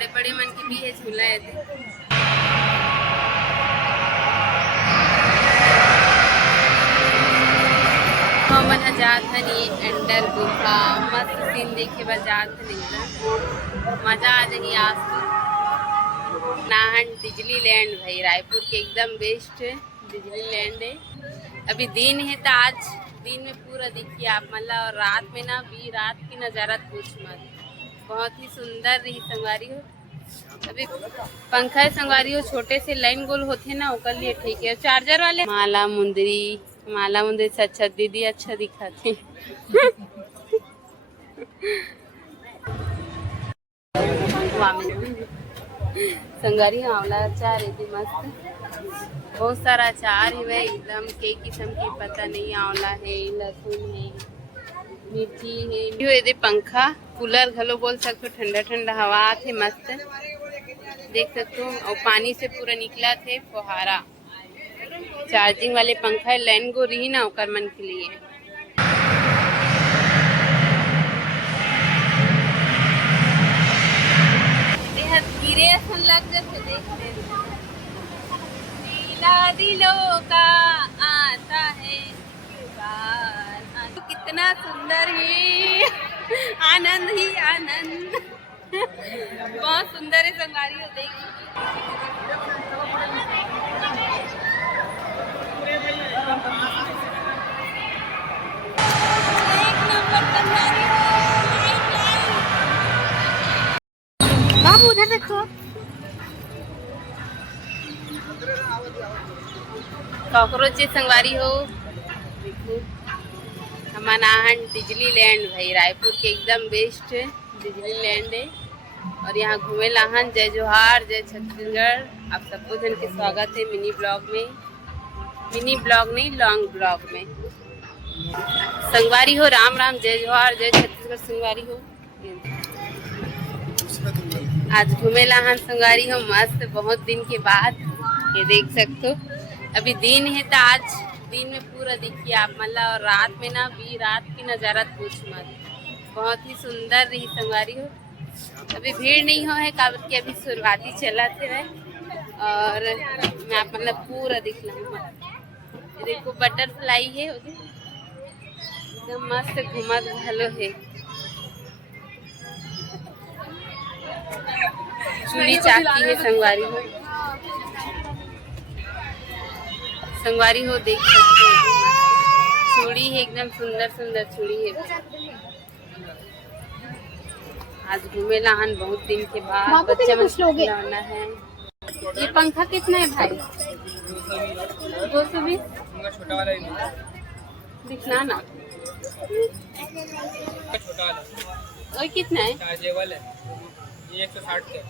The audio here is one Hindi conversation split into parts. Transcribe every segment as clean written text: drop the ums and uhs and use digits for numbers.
बड़े बड़े मन की भी है झूला है मन जात हन ये अंडर गुफा मस्त सीन देखे बर जात हन एकदम मजा आ जाएगी आज तो। नाहन डिज्नीलैंड भाई रायपुर के एकदम बेस्ट डिज्नीलैंड है। अभी दिन है तो आज दिन में पूरा देखिए आप मतलब, और रात में ना भी रात की नज़ारा पूछ मत, बहुत ही सुंदर रही संगवारी हो। अभी पंखा संगवारी हो छोटे से लाइन गोल होते ना ओकर लिए ठीक है। चार्जर वाले माला मुंदरी से अच्छा दीदी अच्छा दिखाते संगवारी आंवला अचार है मस्त, बहुत सारा अचार है वह एकदम के किस्म की, पता नहीं आंवला है लहसुन है मिर्ची है। ये पंखा कूलर घलो बोल सकते हो, ठंडा ठंडा हवा आथे मस्त देख सकते हो। और पानी से पूरा निकला थे फुहारा। चार्जिंग वाले पंखा लाइन गो रही ना ओकर मन के लिए। गिरे लग जाते देखते दिलों का आता है तो कितना सुंदर है, आनंद ही आनंद बहुत सुंदर है संगारी हो देख। एक नंबर संगारी हो, बाबू उधर देखो। कॉकरोच संगवारी हो देखो, हमारा नाहन डिज्नीलैंड भाई रायपुर के एकदम बेस्ट डिज्नीलैंड है। और यहाँ घूमे लाहन। जय जोहार, जय छत्तीसगढ़। आप सबको जन के स्वागत है मिनी ब्लॉग में, मिनी ब्लॉग नहीं लॉन्ग ब्लॉग में। संगवारी हो राम राम, जय जोहार, जय छत्तीसगढ़ संगवारी हो। आज घूमे लाहन संगवारी हो मस्त, बहुत दिन के बाद ये देख सकते हो। अभी दिन है तो आज दिन में पूरा देखिए आप मतलब, और रात में ना भी रात की नज़ारा पूछ मत, बहुत ही सुंदर रही संगवारी हो। अभी भीड़ नहीं हो है काबर की अभी शुरुआती चला थे वह। और मैं आप मतलब पूरा दिख लूँगा। देखो बटरफ्लाई है एकदम मस्त घुमत भलो है। चूड़ी चाकी है संगवारी हो, संगवारी हो देख सकते हो। चूड़ी है एकदम सुंदर सुंदर चूड़ी है। आज घूमे लाहन बहुत दिन के बाद, बच्चे मन है। ये पंखा कितना है भाई? 220 छोटा वाला दिखना ना, छोटा वाला और कितना है? चार्जेबल है ये 160 का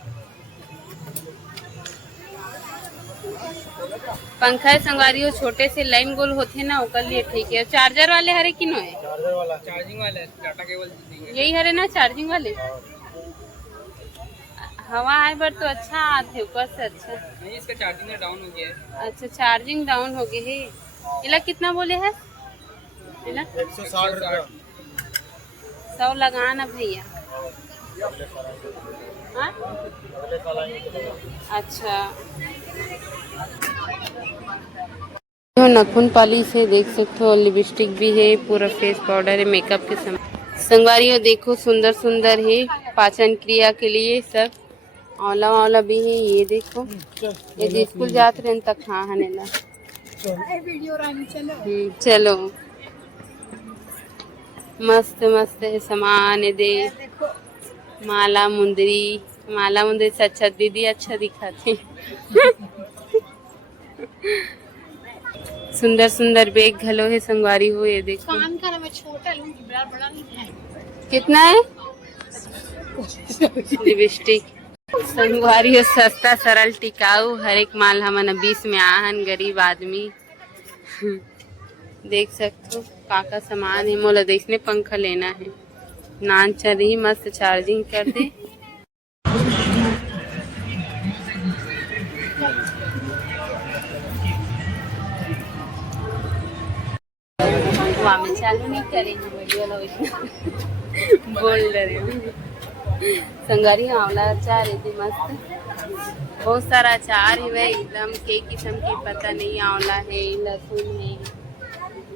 पंखा है संगवारी हो। छोटे से लाइन गोल होते ना ओकर लिए ठीक है। चार्जर वाले हरे किनो है? चार्जर वाला चार्जिंग वाले डाटा केबल यही हरे ना चार्जिंग वाले। हवा आए बर तो अच्छा आते ऊपर से अच्छा नहीं, इसका चार्जिंग डाउन हो गया है। अच्छा चार्जिंग डाउन हो गई है। इला कितना बोले है? 160 100 लगाना भैया। हाँ? अच्छा नखून पॉलिश है देख सकते हो, लिपस्टिक भी है, पूरा फेस पाउडर है, मेकअप के सामान संगवारी हो देखो सुंदर सुंदर है। पाचन क्रिया के लिए सब आंवला वाला भी है। ये देखो ये स्कूल जाते रहे तक हाँ हनेला चलो मस्त मस्त है सामान है दे। माला मुंदरी से अच्छा दीदी अच्छा दिखाते सुंदर सुंदर बैग घलो है संगवारी हो। ये देखो छोटा कितना है लिपस्टिक संगवारी हो, सस्ता सरल टिकाऊ हर एक माल हमन 20 में आहन गरीब आदमी देख सकते हो काका सामान है। मोला देखने पंखा लेना है, नान चल रही मस्त चार्जिंग कर दे। चालू नहीं करेंगे वीडियो बोल रहे संगारी आंवला अचार है मस्त, बहुत सारा अचार है एकदम के किस्म की, पता नहीं आंवला है, लहसुन है,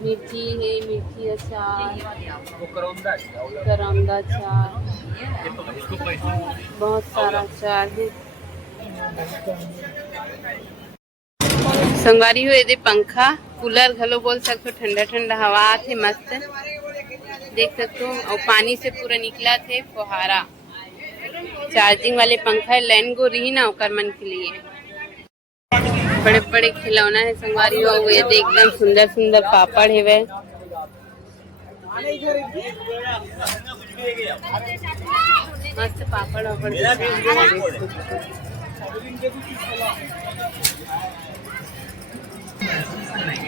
मिर्ची है, मिर्ची अचार, करौंदा अचार, बहुत सारा अचार है। संगवारी हो ये पंखा कूलर घलो बोल सकते हो, ठंडा ठंडा हवा आथे मस्त देख सकते हो, और पानी से पूरा निकला थे फुहारा। चार्जिंग वाले पंखा लाइन गो रही ना ओकर मन के लिए। बड़े बड़े खिलौना है संगवारी हो, ये एकदम सुंदर सुंदर पापड़ है वे, मस्त पापड़ वापड़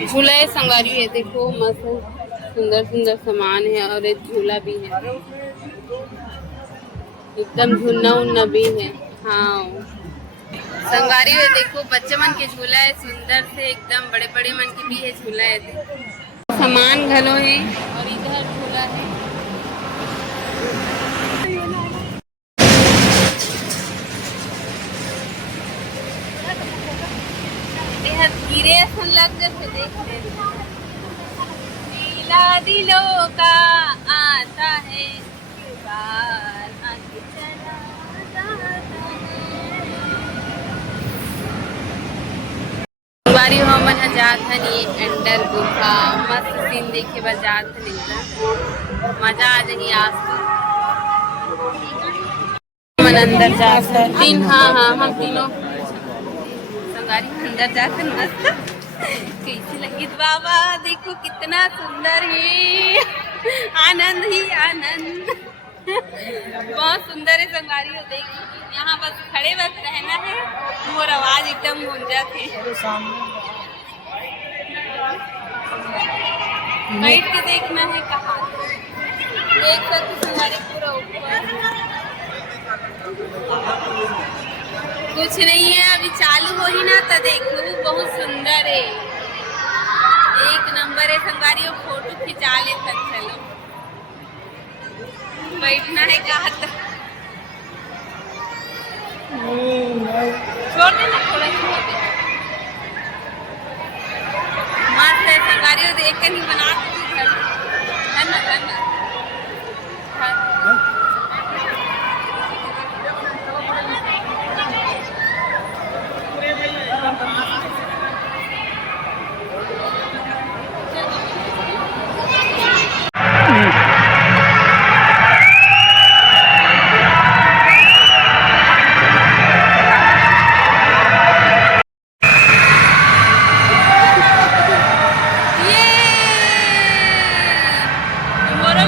झूला है संगवारी है, देखो मस्त सुंदर सुंदर सामान है, और एक झूला भी है एकदम, झूलना उन्ना भी है। हाँ संगवारी है, देखो बच्चे मन के झूला है सुंदर से एकदम, बड़े बड़े मन के भी है झूला है, सामान घलो है, और इधर झूला है। गिरे ऐसा लग जाते देखते, नीला दिलों का आता है बार, आगे चला जाता है। संगवारी हो मन जात हनी अंडर गुफा, मस्त सीन देखे बर जात हनी, मजा आ जाही आज मन अंदर जात है तीन। हाँ हाँ हम तीनों संगवारी अंदर जाते मस्त, कैसी लगी बाबा, देखो कितना सुंदर है, आनंद ही आनंद, बहुत सुंदर है संगवारी हो। देखो यहाँ बस खड़े बस रहना है, मोर आवाज एकदम गूंजा थे, बैठ के देखना है कहाँ एक सकते संगवारी पूरा ऊपर, कुछ नहीं है अभी चालू हो ही ना, तो देखो बहुत सुंदर है, एक नंबर है संगवारी, फोटो खिंचा ले तक, चलो बैठना है कहाँ तक, छोड़ देना थोड़ा, छोड़ दे मस्त है संगवारी, देख कर नहीं बना है ना मोरो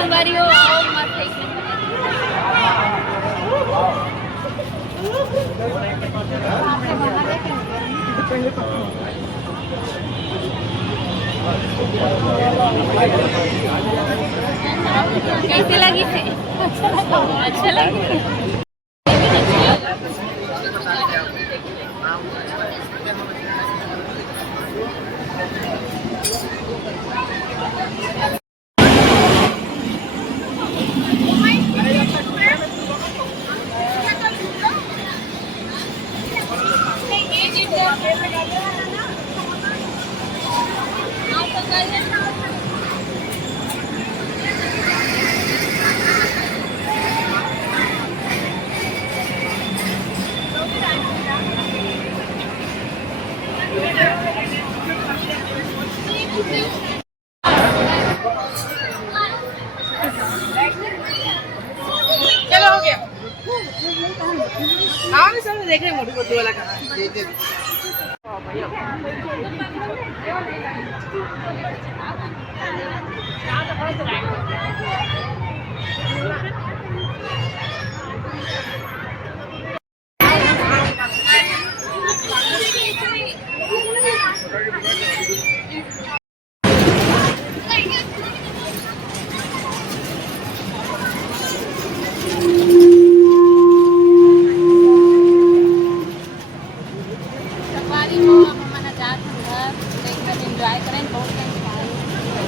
संगवारी हो आओ मस्त एक कैसे लगी थी? अच्छा लगी। चलो हो गया। हाँ मैं सब देख रहे मोटू मोटू वाला कहाँ है। सफारी हो हमारा जात घर देखकर एंजॉय करें बहुत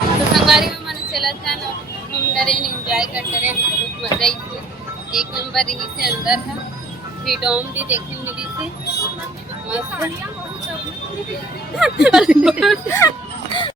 तो संगवारी में मैंने चला था ना हम ट्रेन एंजॉय करते रहे बहुत मजा ही थी एक नंबर रही से अंदर है फ्रीडम भी देखने मिली थी मस्त